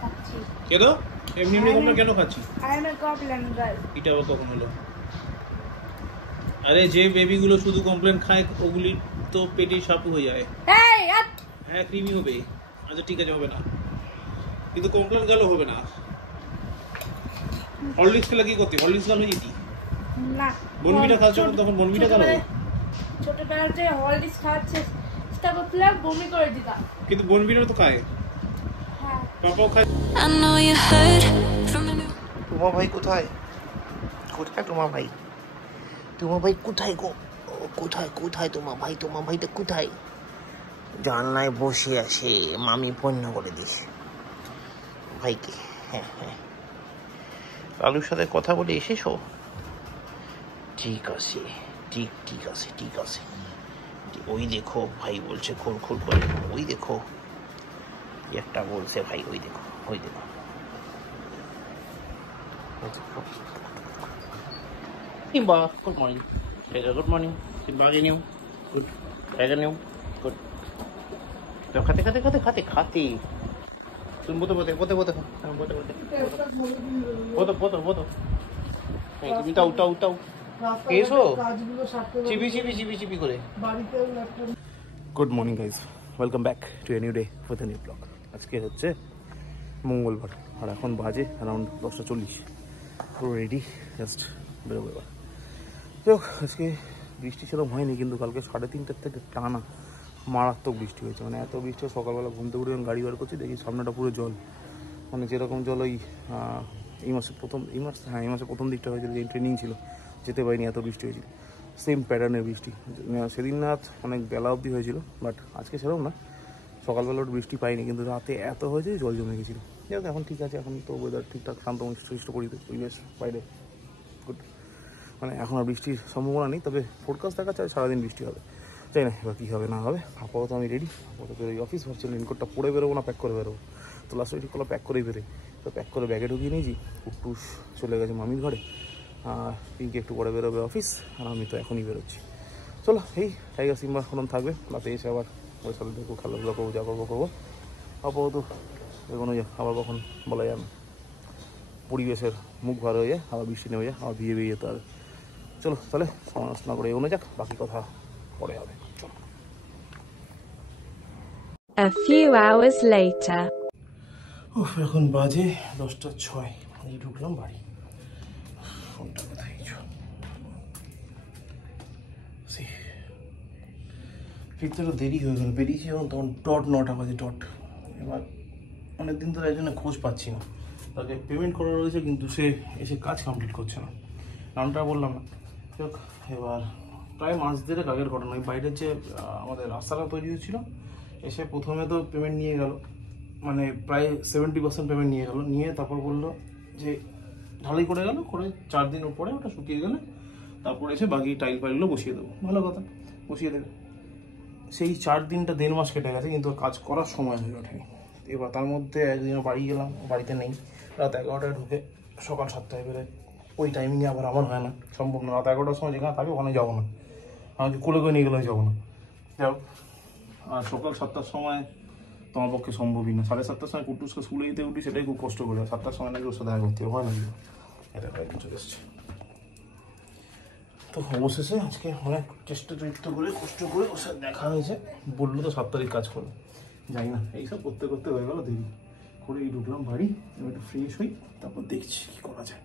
খাচ্ছি। কেন এমনি এমনি কমপ্লেন কেন খাচ্ছি? I M A complain girl. এটা আবার কখন হলো? আরে যে বেবিগুলো শুধু কমপ্লেন খায় ওগুলি তো পেটে সাপু হয়ে যায়। হ্যাঁ ক্রিমি হবে। আচ্ছা ঠিক আছে, হবে না, কিন্তু কমপ্লেন গেল হবে না। হরলিক্স খেলা কি করতে? হরলিক্স গাল হয়ে যেতি না, বনবিটা খাচ্ছ তখন বনবিটা গাল হবে। ছোটবেলাতে হরলিক্স খাচ্ছে চেষ্টা করছিলাম, বমি করে দিতাম। কিন্তু বনবিটা তো খায়। হ্যাঁ, পাপাও খায়। তোমার ভাই কোথায়? কোথায় তোমার ভাই? তোমার ভাই কোথায় গো? কোথায় কোথায় তোমার ভাই? তোমার ভাইটা কোথায়? জানলায় বসে আছে, মামি পণ্য করে দিস ভাইকে। হ্যাঁ হ্যাঁ, লালুর সাথে কথা বলে এসেছো? ঠিক আছে, ঠিক আছে ঠিক আছে। ওই দেখো ভাই বলছে খুর খুর করে, ওই দেখো একটা বলছে ভাই, ওই দেখো ওই দেখো। Simba, good morning. Good morning. Simba, again you. Good. Again you. Good. तो खाते खाते खाते खाते खाते तुम बोतो बोते बोते बोते बोते बोते बोतो बोतो बोतो नहीं तुम ताऊ ताऊ ताऊ केसो चिपी चिपी चिपी चिपी करे। Good morning guys, welcome back to a new day with a new blog. আজকে হচ্ছে মঙ্গলবার আর এখন বাজে অ্যারাউন্ড 10:40। পুরো রেডি, জাস্ট বেরোবো এবার। যাই হোক, আজকে বৃষ্টি সেরকম হয়নি, কিন্তু কালকে 3:30 থেকে টানা মারাত্মক বৃষ্টি হয়েছে। মানে এত বৃষ্টি, সকালবেলা ঘুম থেকে উঠে যখন গাড়ি বার করছি দেখি সামনেটা পুরো জল। মানে যেরকম জল ওই এই মাসের প্রথম দিকটা হয়েছিল, যে ট্রেনিং ছিল, যেতে পারিনি, এত বৃষ্টি হয়েছিল। সেম প্যাটার্নের বৃষ্টি সেদিন রাত অনেক বেলা অবধি হয়েছিল, বাট আজকে সেরকম না। সকালবেলা বৃষ্টি পাইনি, কিন্তু রাতে এত হয়েছে জল জমে গেছিলো। যাই হোক, এখন ঠিক আছে, এখন তো ওয়েদার ঠিকঠাক, শান্ত সুষ্ঠ পরিবেশ বাইরে, গুড। মানে এখন আর বৃষ্টির সম্ভাবনা নেই, তবে ফোরকাস্ট দেখা যায় সারাদিন বৃষ্টি হবে। চাই না এবার কী হবে না হবে। আপাতত আমি রেডি, আপাতত বেরোই। অফিস ভাবছি রেনকোটটা পরে বেরোবো না প্যাক করে বেরোবো, তো লাস্ট ঠিক করলো প্যাক করেই বেরোই। তো প্যাক করে ব্যাগে ঢুকিয়ে নিয়েছি। কুটুস চলে গেছে মামির ঘরে, পিঙ্কি একটু পরে বেরোবে অফিস, আর আমি তো এখনই বেরোচ্ছি। চলো, এই টাইগার সিম্বা এখন থাকবে, রাতে এসে আবার ওই সাথে দেখবো, খেলাধুলা করবো, যা করবো করবো। আপাতত এগোনো যায়, আবার কখন বলা যায় না, পরিবেশের মুখ ভার হয়ে যায়, আবার বৃষ্টি নেমে যায়, আবার ভিজে যেতে হবে। চলো তাহলে সময় নষ্ট না করে এগোনো যাক, বাকি কথা পরে হবে। চলো। A few hours later. এখন বাজে 10:06, এই ঢুকলাম বাড়ি। ফোনটা কোথায়? ফিরতে তো দেরি হয়ে গেল, বেরিয়েছি যখন তখন ডট 9টা বাজে ডট। এবার অনেকদিন তো এই জন্য খোঁজ পাচ্ছি না, তাকে পেমেন্ট করা রয়েছে, কিন্তু সে এসে কাজ কমপ্লিট করছে না। নামটা বললাম না। যাক, এবার প্রায় মাস দেড়েক আগের ঘটনা। ওই বাইরের যে আমাদের রাস্তাটা তৈরি হয়েছিল, এসে প্রথমে তো পেমেন্ট নিয়ে গেল, মানে প্রায় 70% পেমেন্ট নিয়ে গেল। নিয়ে তারপর বললো যে ঢালাই করে গেল, করে 4 দিন পরে ওটা শুকিয়ে গেলে তারপরে এসে বাকি টাইল ফাইলগুলো বসিয়ে দেবো। ভালো কথা, বসিয়ে দেবে। সেই 4 দিনটা 1.5 মাস কেটে গেছে, কিন্তু কাজ করার সময় হয়ে ওঠেনি। এবার তার মধ্যে একদিন বাড়ি গেলাম, বাড়িতে নেই। রাত 11টায় ঢুকে সকাল 7টায় বেরোয়। ওই টাইমিংয়ে আবার আমার হয় না, সম্ভব না। রাত 11টার সময় যেখানে থাকে ওখানে যাবো না, আমাকে কোলে করে নিয়ে গেলে যাবো না। যাও, আর সকাল 7টার সময় তোমার পক্ষে সম্ভবই না। 7:30টার সময় কুটুসকে স্কুলে যেতে উঠি, সেটাই খুব কষ্ট করে। 7টার সময় নাকি ওর সাথে দেখা করতে হয় না, এটা একদম চলে এসছে। তো অবশেষে আজকে অনেক চেষ্টা করে কষ্ট করে ওর সাথে দেখা হয়েছে। বললো তো 7 তারিখ কাজ করবে, যাই না। এইসব করতে করতে হয়ে গেল দেরি করে। এই ঢুকলাম বাড়ি, আমি একটু ফ্রেশ হই, তারপর দেখছি কি করা যায়।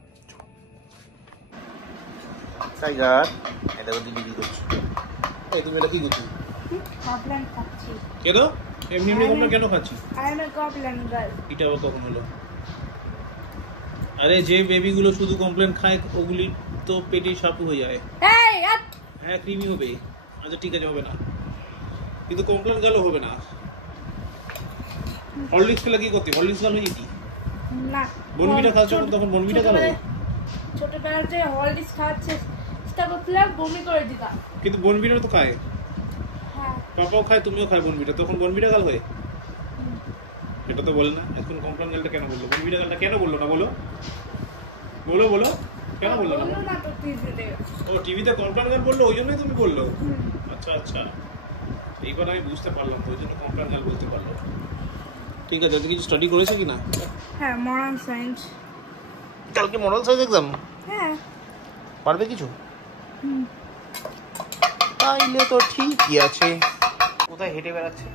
টাইগার, এটা তো দিদি করছো। এই তুমি এটা কি করছো? কমপ্লেন খাচ্ছি। কেন এমনি এমনি কমপ্লেন কেন খাচ্ছি? I M A complain girl. এটা আবার কখন হলো? আরে যে বেবিগুলো শুধু কমপ্লেন খায় ওগুলি তো পেটে সাপু হয়ে যায়। হ্যাঁ ক্রিমি হবে। আচ্ছা ঠিক আছে, হবে না, কিন্তু কমপ্লেন গেল হবে না। হরলিক্স খেলা কি করতে? হরলিক্স গাল হয়ে যেতি না, বনবিটা খাচ্ছ তখন বনবিটা গাল হবে। ছোটবেলাতে হরলিক্স খাচ্ছে চেষ্টা করছিলাম, বমি করে দিতাম। কিন্তু বনবিটা তো খায়। হ্যাঁ, পাপাও খায়, তুমিও খায় বনবিটা, তখন বনবিটা গাল হয়। এটা তো বলে না। এখন কমপ্লেন গালটা কেন বললো? বনবিটা গালটা কেন বললো না? বলো বলো বলো, কেন বললো না? ও টিভিতে কমপ্লেন গাল বললো, ওই জন্যই তুমি বললো? আচ্ছা আচ্ছা, এইবার আমি বুঝতে পারলাম, ওই জন্য কমপ্লেন গাল বলতে পারলো। ঠিক আছে, আজকে কিছু স্টাডি করেছে কি না? হ্যাঁ, মরাল সায়েন্স। কালকে মোরাল সায়েন্স এক্সাম? হ্যাঁ। পারবে কিছু? তাইলে তো ঠিকই আছে। কোথায় হেঁটে বেড়াচ্ছে?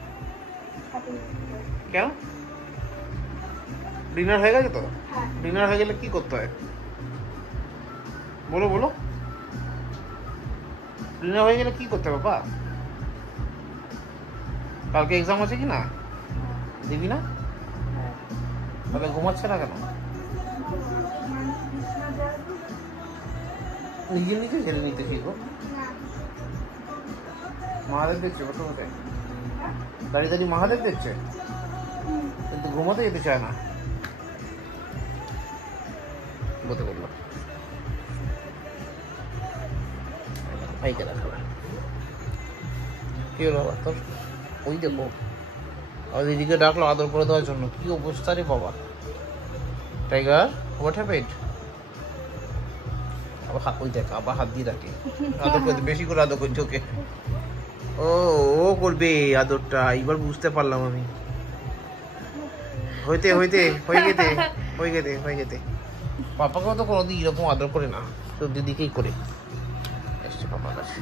কেন? ডিনার হয়ে গেছে তো? ডিনার হয়ে গেলে কি করতে হয় বলো বলো? ডিনার হয়ে গেলে কি করতে হবে বাবা? কালকে এক্সাম আছে কি না? দিবি না? তাহলে ঘুমাচ্ছে না কেন? নিজে নিজে ঝেলে নিতে শিখবো। মহাদেব দেখছে বসে দাঁড়িয়ে দাঁড়িয়ে মহাদেব দেখছে, কিন্তু ঘুমাতে যেতে চায় না। বলতে বললো ভাইকে দেখাবে। কি হলো বাবা তোর? ওই দেখো আর দিদিকে ডাকলো আদর করে দেওয়ার জন্য। কি অবস্থা রে বাবা। Tiger, what happened? আবার ওই দেখ আবার হাত দিয়ে ডাকে আদর করতে, বেশি করে আদর করছে ওকে। ও ও করবে আদরটা, এবার বুঝতে পারলাম আমি। হইতে হইতে হয়ে যেতে পাপাকেও তো কোনোদিন এরকম আদর করে না, তো দিদিকেই করে এসছে পাপার কাছে।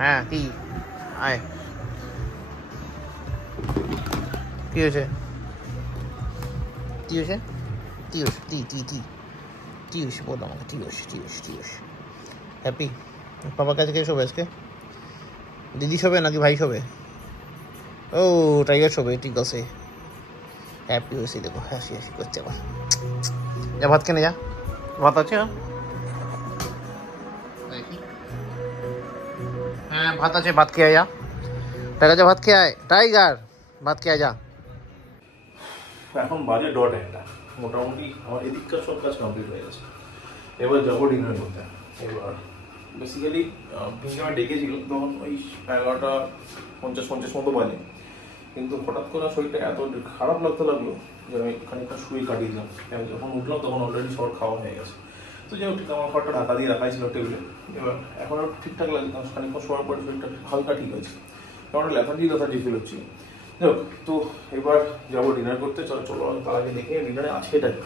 হ্যাঁ কি আয়, কি হয়েছে? কি হয়েছে? কি হয়েছে? কি হয়েছে বলো আমাকে? কি হয়েছে? হ্যাপি? পাপার কাছে কে শোবে আজকে? দিদি শোবে নাকি ভাই শোবে? ও টাইগার শোবে, ঠিক আছে। হ্যাপি হয়েছে দেখো, হাসি করছে আবার। যা ভাত কেনে যা, ভাত আছে। হ্যাঁ ভাত আছে, ভাত খেয়ে যা। টাইগার যা ভাত খেয়ে আয়, টাইগার ভাত খেয়ে যা। এখন বাজে 1:30, মোটামুটি আমার এদিককার সব কাজ কমপ্লিট হয়ে গেছে। এবার যাবো ডিনার করতে। এবার বেসিক্যালি পিঙ্কি আমার ডেকেছিল তখন ওই 11:50 মতো বাজে, কিন্তু হঠাৎ করে শরীরটা এত খারাপ লাগতে লাগলো যে আমি খানিকটা শুয়ে কাটিয়ে দিলাম। যখন উঠলাম তখন অলরেডি সবার খাওয়া হয়ে গেছে। তো যাই হোক, ঠিক আমার খাওয়াটা ঢাকা দিয়ে রাখাই ছিল টেবিলে। এবার এখন আর ঠিকঠাক লাগে, কারণ খানিকক্ষণ শোয়ার পরে শরীরটা হালকা ঠিক হয়েছে, কারণ লেথার্জি ফিল হচ্ছে। যাই হোক, তো এবার যাবো ডিনার করতে। চলো তার আগে দেখে ডিনারে আজকে ডাকি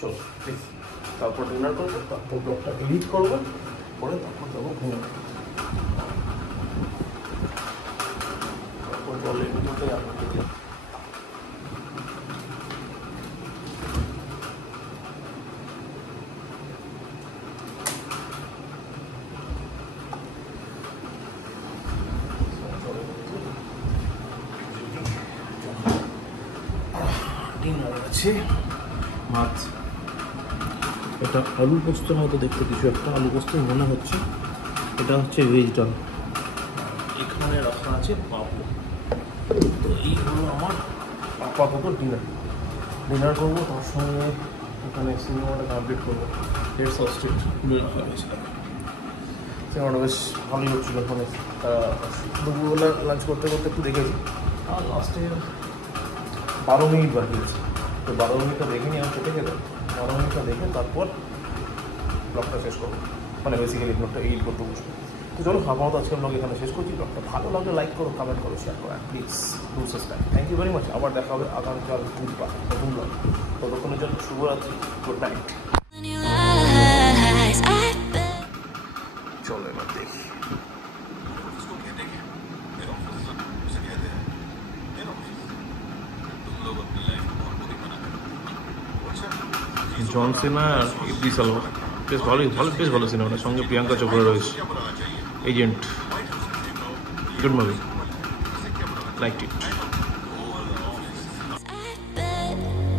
চলো প্লিজ। তারপর ডিনার করবো, তারপর ব্লগটা এডিট করবো, করে তারপর যাবো ঘুমাবো। তারপর জলের ভিতরে আপনাকে ডিনার আছে। মাছ, এটা আলু পোস্ত হয়তো দেখতে কিছু একটা আলু পোস্ত মনে হচ্ছে। এটা হচ্ছে ভেজ ডাল, এখানে রাখা আছে পাপড়। তো এই হলো আমার আপাতত ডিনার করবো। তার সঙ্গে এখানে সিনেমাটা কমপ্লিট করবো। হেডস অফ স্টেট রাখা হয়েছিল, সিনেমাটা বেশ ভালোই হচ্ছিলো। ওখানে দুপুরবেলা লাঞ্চ করতে একটু দেখেছি, আর লাস্টে 12 মিনিট বাকি আছে। তো 12 মিনিটটা দেখে নিয়ে আমি কেটে গেলাম। 12 মিনিটটা দেখে তারপর ব্লগটা শেষ করবো, মানে বেসিক্যালি ব্লগটা এডিট করতে বসবো। তো চলো আপাতত আজকের ব্লগ এখানে শেষ করছি। ব্লগটা ভালো লাগলে লাইক করো, কমেন্ট করো, শেয়ার করো, please do subscribe. Thank you very much. আবার দেখা হবে আগামীকাল বুধবার নতুন ব্লগ। ততক্ষণের জন্য শুভরাত্রি, গুড নাইট। চলো এবার দেখি জন সিনা আর ইদ্রিস আলবা, বেশ ভালো সিনেমাটা। সঙ্গে প্রিয়াঙ্কা চোপড়া রয়েছে, agent. Good movie, like it.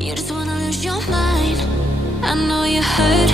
You just wanna lose your mind. I know you hurt.